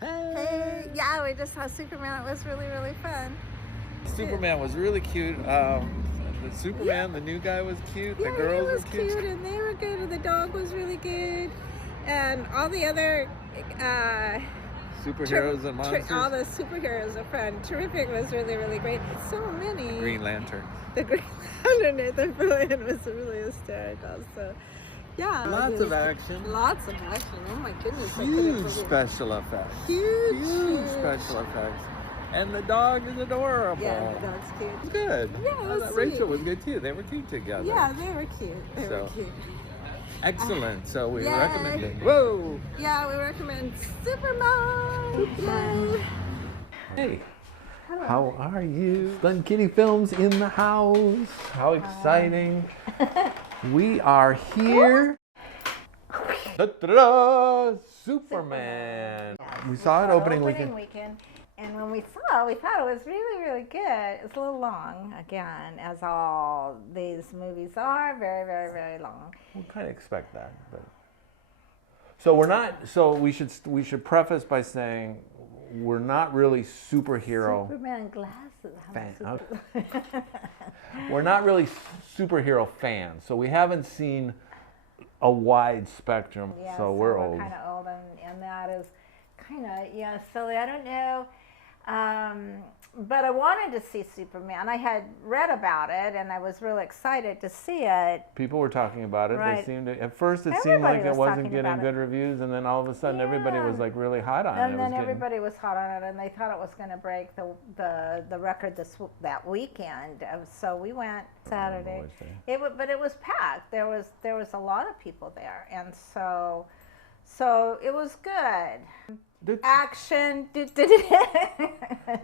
Hey, yeah, we just saw Superman. It was really, really fun. Superman was really cute. The Superman, the new guy was cute. Yeah, The girls he was were cute. and they were good, and the dog was really good, and all the other Superheroes and monsters. all the superheroes are fun. Terrific was really, really great. So many. Green Lantern. The Green Lantern, Nathan Fillion was really hysterical. So, yeah. Lots of action. Lots of action. Oh my goodness. Huge special effects. Huge Special effects. And the dog is adorable. Yeah, the dog's cute. It's good. Yeah, it was Rachel sweet. was good too. They were cute together. Yeah, they were cute. They were cute. Excellent. So we Yay. recommend it. Whoa! Yeah, we recommend Superman. Hey. Hello. How are you? Stunt Kitty Films in the house. How exciting. We are here. Da-da-da! Superman. We saw it opening weekend. And when we saw it, we thought it was really, really good. It's a little long, again, as all these movies are. Very, very, very long. We kind of expect that, but so we're not. So we should preface by saying we're not really superhero. Superman glasses. Fan. We're not really superhero fans, so we haven't seen a wide spectrum. Yeah, so we're old. Kind of old, and that is kind of silly. I don't know. But I wanted to see Superman. I had read about it, and I was really excited to see it. People were talking about it. Right. They seemed to, at first it seemed Everybody like it was wasn't talking getting about good reviews, and then all of a sudden everybody was like really hot on it. And then everybody was hot on it, and they thought it was going to break the record that weekend. So we went Saturday. But it was packed. There was a lot of people there, and so it was good. Action.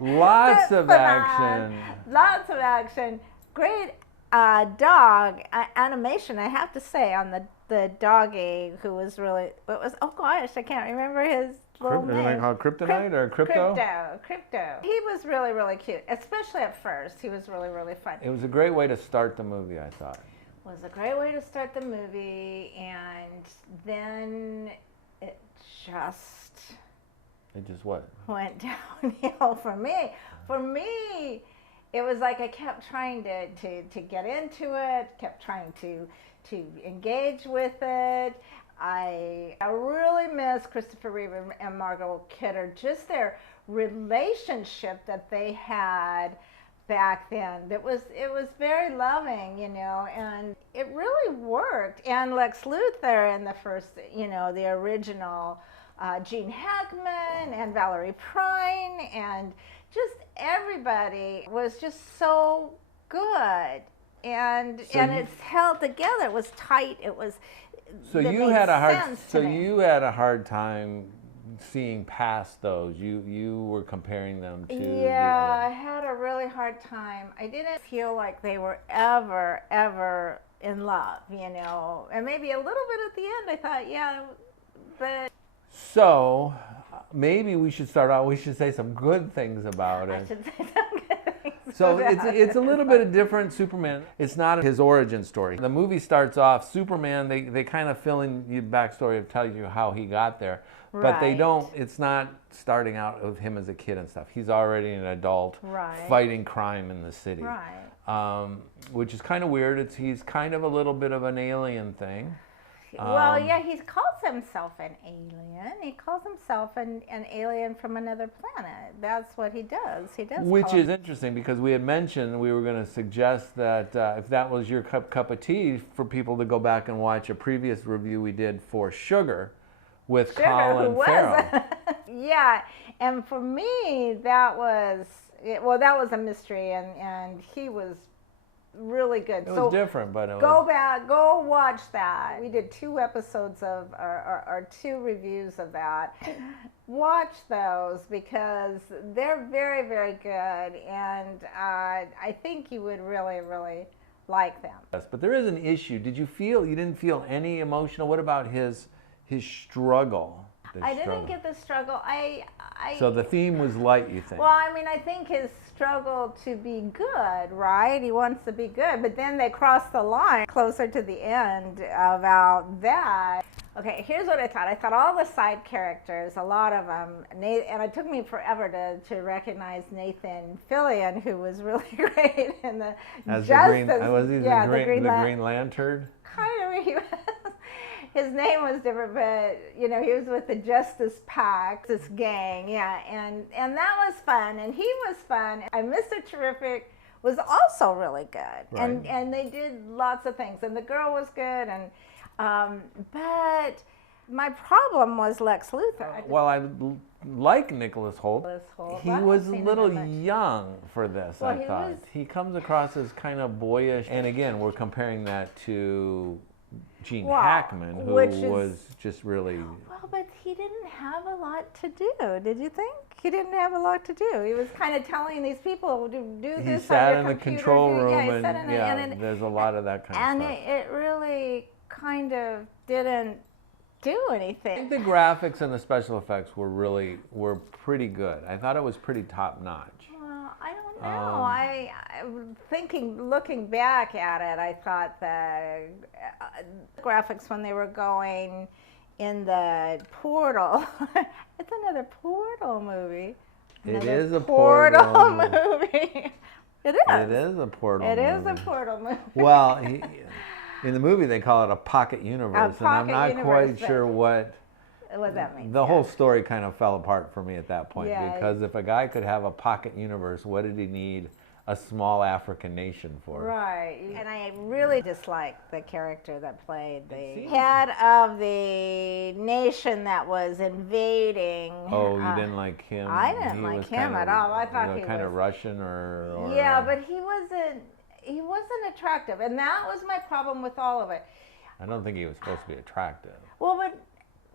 Lots of action. Lots of action. Great dog animation, I have to say, on the doggy who was really, oh gosh, I can't remember his little name. Is it called Kryptonite or Crypto? Crypto. He was really, really cute, especially at first. He was really, really fun. It was a great way to start the movie, I thought. It was a great way to start the movie, and then it just what? went downhill for me. For me, it was like I kept trying to get into it, kept trying to engage with it. I really miss Christopher Reeve and Margot Kidder, just their relationship that they had back then. It was very loving, and it really worked. And Lex Luthor in the first, the original Gene Hackman and Valerie Prine, and just everybody was just so good, and it's held together. It was tight. It was. So you had a hard time seeing past those. You were comparing them to. Yeah, I had a really hard time. I didn't feel like they were ever in love, and maybe a little bit at the end. I thought, but. So, maybe we should start out. We should say some good things about it. I should say some good things. So it's a little bit of different Superman. It's not his origin story. The movie starts off Superman. They kind of fill in your backstory of tell you how he got there, but they don't. It's not starting out with him as a kid and stuff. He's already an adult fighting crime in the city, which is kind of weird. He's kind of a little bit of an alien thing. Well, he calls himself an alien. He calls himself an alien from another planet. That's what he does. Which is interesting because we had mentioned we were going to suggest that if that was your cup of tea, for people to go back and watch a previous review we did for Sugar with Colin Farrell. Yeah, and for me that was a mystery, and he was really good. It was different, but go watch that. We did 2 episodes of or 2 reviews of that. Watch those because they're very, very good, and I think you would really, really like them. Yes, but there is an issue. You didn't feel any emotional? What about his struggle? I didn't get the struggle. So the theme was light, you think? Well, I mean, I think his struggle to be good, right? He wants to be good, but then they cross the line closer to the end about that. Okay, here's what I thought. I thought all the side characters, a lot of them, and it took me forever to recognize Nathan Fillion, who was really great in the As Justice. the Green Lantern? Kind of, he was. His name was different, but you know, he was with the Justice Pack, this gang, yeah, and that was fun, and he was fun. And Mr. Terrific was also really good, right. and they did lots of things, and the girl was good, and but my problem was Lex Luthor. Well, I like Nicholas Hoult. He was a little young for this, well, I thought. He comes across as kind of boyish, and again, we're comparing that to Gene Hackman, who was just really... Well, but he didn't have a lot to do, did you think? He didn't have a lot to do. He was kind of telling these people to do this. He sat in the control room, and there's a lot of that kind of stuff. And it really kind of didn't do anything. I think the graphics and the special effects were pretty good. I thought it was pretty top notch. I don't know. Looking back at it, I thought the graphics when they were going in the portal. It's another portal movie. It is a portal movie. It is. It is a portal movie. It is a portal movie. Well, in the movie they call it a pocket universe, and I'm not quite sure what that means. The whole story kind of fell apart for me at that point, because if a guy could have a pocket universe, what did he need a small African nation for? Right, and I really disliked the character that played the head of the nation that was invading. Oh, you didn't like him? I didn't like him at all. I thought he was kind of Russian or yeah, but he wasn't attractive, and that was my problem with all of it. I don't think he was supposed to be attractive. Well,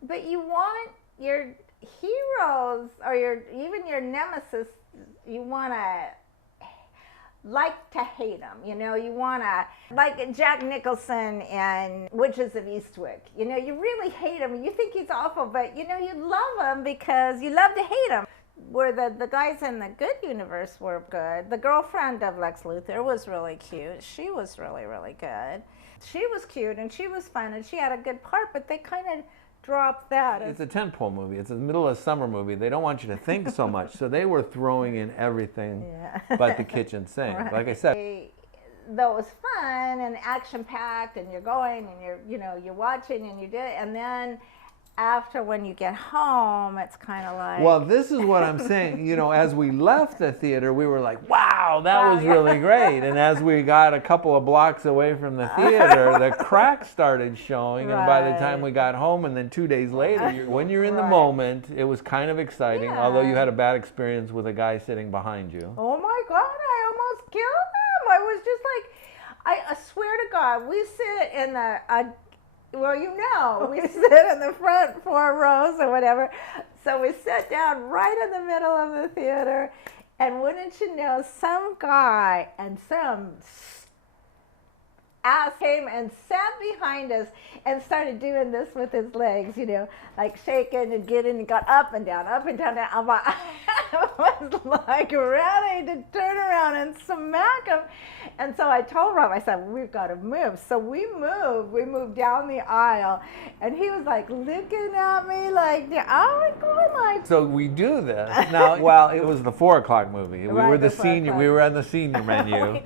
but you want your heroes or even your nemesis, you want to like to hate them, you know, you want to, like Jack Nicholson and Witches of Eastwick, you know, you really hate him, you think he's awful, but you know, you love him because you love to hate him. Where the guys in the good universe were good. The girlfriend of Lex Luthor was really cute. She was really, really good. She was cute and she was fun and she had a good part, but they kind of dropped that. It's a tentpole movie. It's a middle of summer movie. They don't want you to think so much, so they were throwing in everything but the kitchen sink. Right. Like I said, though it was fun and action-packed, and you're going and you're watching and you did, and then after when you get home, it's kind of like... Well, this is what I'm saying. You know, as we left the theater, we were like, wow, that was really great. And as we got a couple of blocks away from the theater, the cracks started showing. And by the time we got home, and then 2 days later, when you're in the moment, it was kind of exciting, although you had a bad experience with a guy sitting behind you. Oh my God, I almost killed him. I was just like, I swear to God, we sit in the... well, you know, we sit in the front 4 rows or whatever. So we sat down right in the middle of the theater, and wouldn't you know, some guy and some ass came and sat behind us and started doing this with his legs, you know, like shaking and getting, and got up and down, up and down. I was like ready to turn around and smack him. And so I told Rob, I said, we've got to move. So we moved down the aisle, and he was like looking at me like, oh my God, like. So we do this. Now, well, it was the 4 o'clock movie. We were the senior, we were on the senior menu.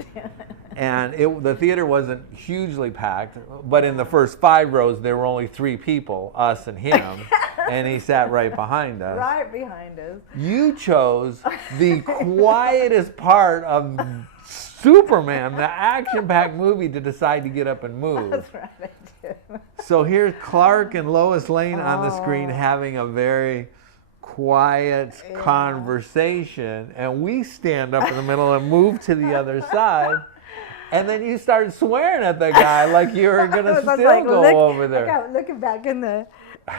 And the theater wasn't hugely packed, but in the first 5 rows, there were only 3 people, us and him, and he sat right behind us. Right behind us. You chose the quietest part of Superman, the action-packed movie, to decide to get up and move. That's right, I did. So here's Clark and Lois Lane on the screen having a very quiet conversation, and we stand up in the middle and move to the other side. And then you started swearing at the guy like you were going to still go over there. Like I was looking back in the,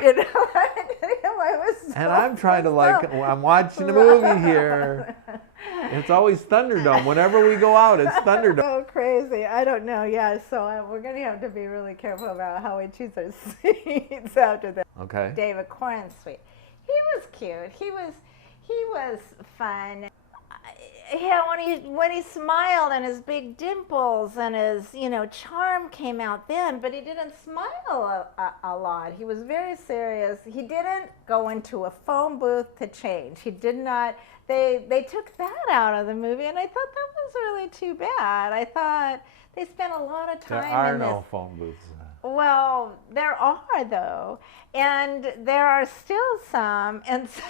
you know, I was so and I'm trying to I'm watching the movie here. It's always Thunderdome. Whenever we go out, it's Thunderdome. So crazy. I don't know. Yeah, so we're going to have to be really careful about how we choose our seats after that. Okay. David Corenswet. He was cute. He was fun. Yeah, when he smiled and his big dimples and his charm came out then, but he didn't smile a lot. He was very serious. He didn't go into a phone booth to change. He did not. They took that out of the movie, and I thought that was really too bad. I thought they spent a lot of time. There are no phone booths. Well, there are though, and there are still some, and so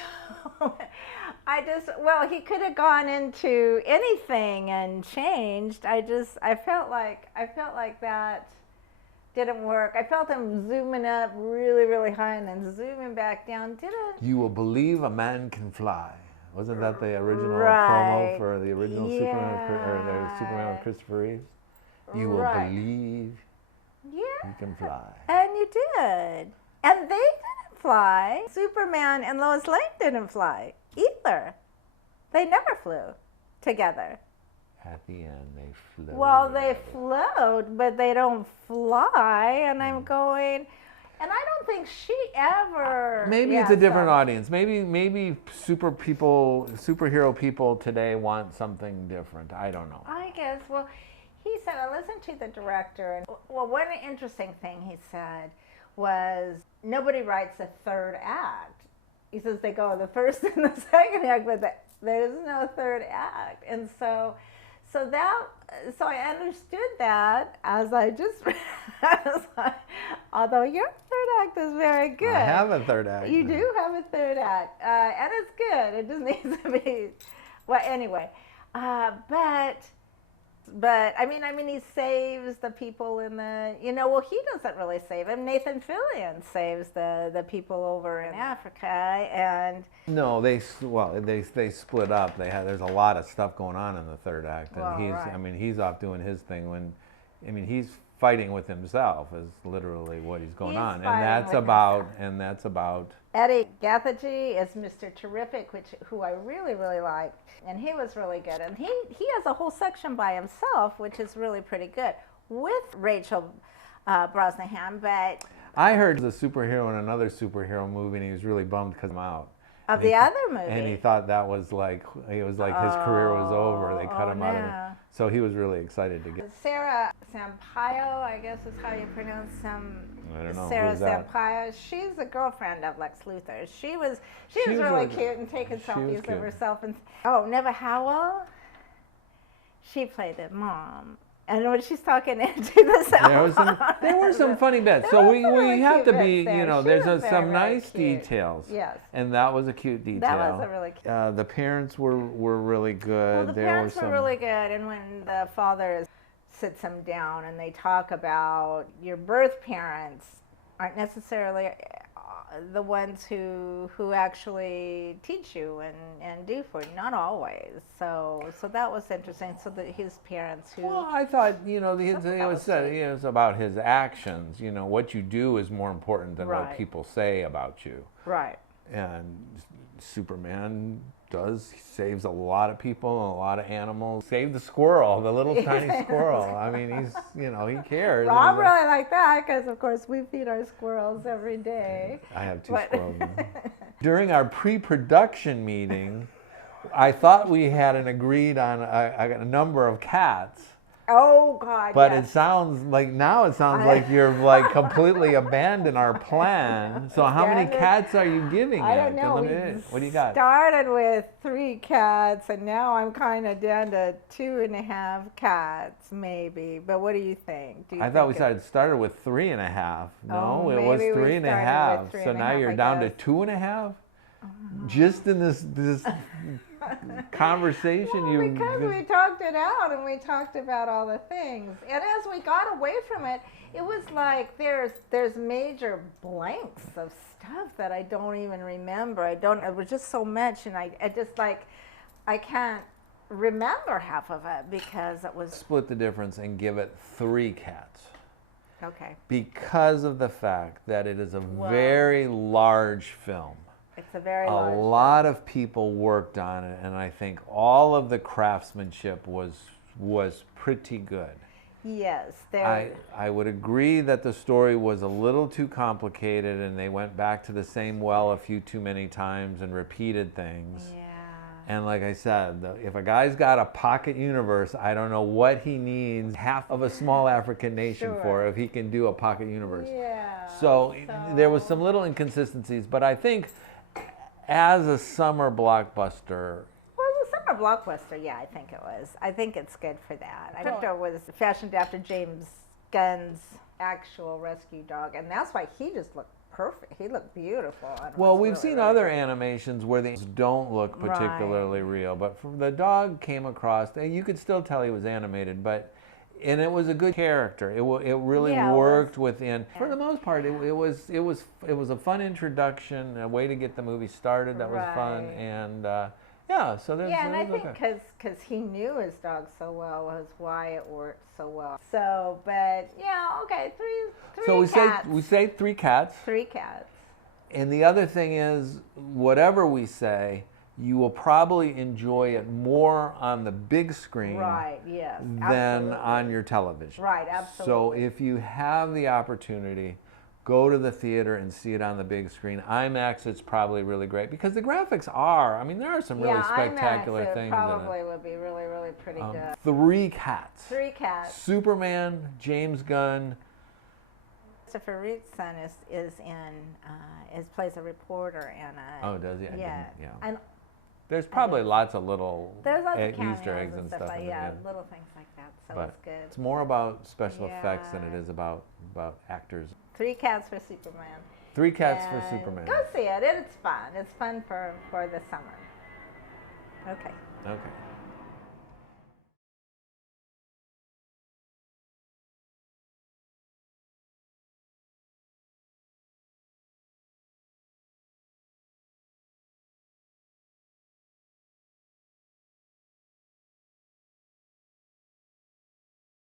he could have gone into anything and changed. I felt like that didn't work. I felt him zooming up really, really high and then zooming back down. You will believe a man can fly. Wasn't that the original right. promo for the original Superman, or the Superman with Christopher Reeves? You will believe. Yeah. You can fly. And you did. And they didn't fly. Superman and Lois Lane didn't fly either. They never flew together. At the end, they flew. Well, they float, but they don't fly. And I'm going, and I don't think she ever. Maybe it's a different audience. Maybe superhero people today want something different. I don't know. I guess. Well, he said, I listened to the director, and one interesting thing he said was nobody writes a third act. He says they go the first and the second act, but there is no third act. And so I understood that as I just although your third act is very good. I have a third act. You do have a third act, and it's good. It just needs to be, well, anyway, But I mean, he saves the people in the, he doesn't really save him. Nathan Fillion saves the people over in Africa, and no, they split up. There's a lot of stuff going on in the third act, and he's off doing his thing he's fighting with himself is literally what he's going on, and that's about. Eddie Gathegi is Mr. Terrific, who I really, really like, and he was really good. And he has a whole section by himself, which is really pretty good, with Rachael Brosnahan. But I heard the superhero in another superhero movie, and he was really bummed because I'm out. Of the other movie. And he thought that was like, his career was over. They cut him out of it. So he was really excited to get. Sarah Sampaio, I guess is how you pronounce I don't know. Sarah Sampaio. She's a girlfriend of Lex Luthor. She was really cute and taking selfies of herself. And Neva Howell. She played the mom. And when she's talking into the cell there were some funny bits. So we have to be, there's some nice details. Yes. And that was a cute detail. That was a really cute. The parents were really good. Well, the parents were really good. And when the father sits them down and they talk about your birth parents aren't necessarily the ones who actually teach you and do for you, not always. So that was interesting. So that his parents who. Well, I thought it was about his actions. What you do is more important than what people say about you. Right. And Superman saves a lot of people and a lot of animals. Saved the squirrel, the little tiny squirrel. I mean, he cares. Well, I really like that because, of course, we feed our squirrels every day. I have two squirrels now. During our pre-production meeting, I thought we had agreed on a number of cats. Oh God! But it sounds like you're completely abandoned our plan. So how many cats are you giving it? I don't know. What do you got? Started with 3 cats, and now I'm kind of down to 2.5 cats, maybe. But what do you think? I thought we started with 3.5. No, it was 3.5. So now you're down to 2.5. Just in this conversation, because we talked it out and we talked about all the things, and as we got away from it, it was like there's major blanks of stuff that I don't even remember. It was just so much, and I just I can't remember half of it because it was. Split the difference and give it 3 cats. Okay. Because of the fact that it is a very large film. It's a very large. A lot of people worked on it, and I think all of the craftsmanship was pretty good. Yes, I would agree that the story was a little too complicated, and they went back to the same well a few too many times and repeated things. Yeah. And like I said, if a guy's got a pocket universe, I don't know what he needs half of a small African nation for if he can do a pocket universe. Yeah. So there was some little inconsistencies, but I think as a summer blockbuster, a blockbuster, yeah, I think it was. I think it's good for that. I think it was fashioned after James Gunn's actual rescue dog, and that's why he just looked perfect. He looked beautiful. Well, we've seen other animations where they don't look particularly real, but the dog came across, and you could still tell he was animated, and it was a good character. It really worked within. For the most part, it was a fun introduction, a way to get the movie started that was fun, and. Yeah, so there's and I think because he knew his dog so well was why it worked so well. So, but yeah, okay, three so cats. we say 3 cats. 3 cats. And the other thing is, whatever we say, you will probably enjoy it more on the big screen, than on your television. Right, absolutely. So if you have the opportunity, go to the theater and see it on the big screen. IMAX, it's probably really great because the graphics are, I mean, there are some really spectacular IMAX, things probably in it. Would be really, really pretty good. 3 cats. 3 cats. Superman, James Gunn. Christopher Reeve's son plays a reporter in a. Oh, does he? Yeah. And there's probably lots of little Easter eggs and stuff in it. Little things like that. So but it's good. It's more about special effects than it is about actors. 3 cats for Superman. 3 cats for Superman. Go see it. It's fun. It's fun for the summer. Okay. Okay.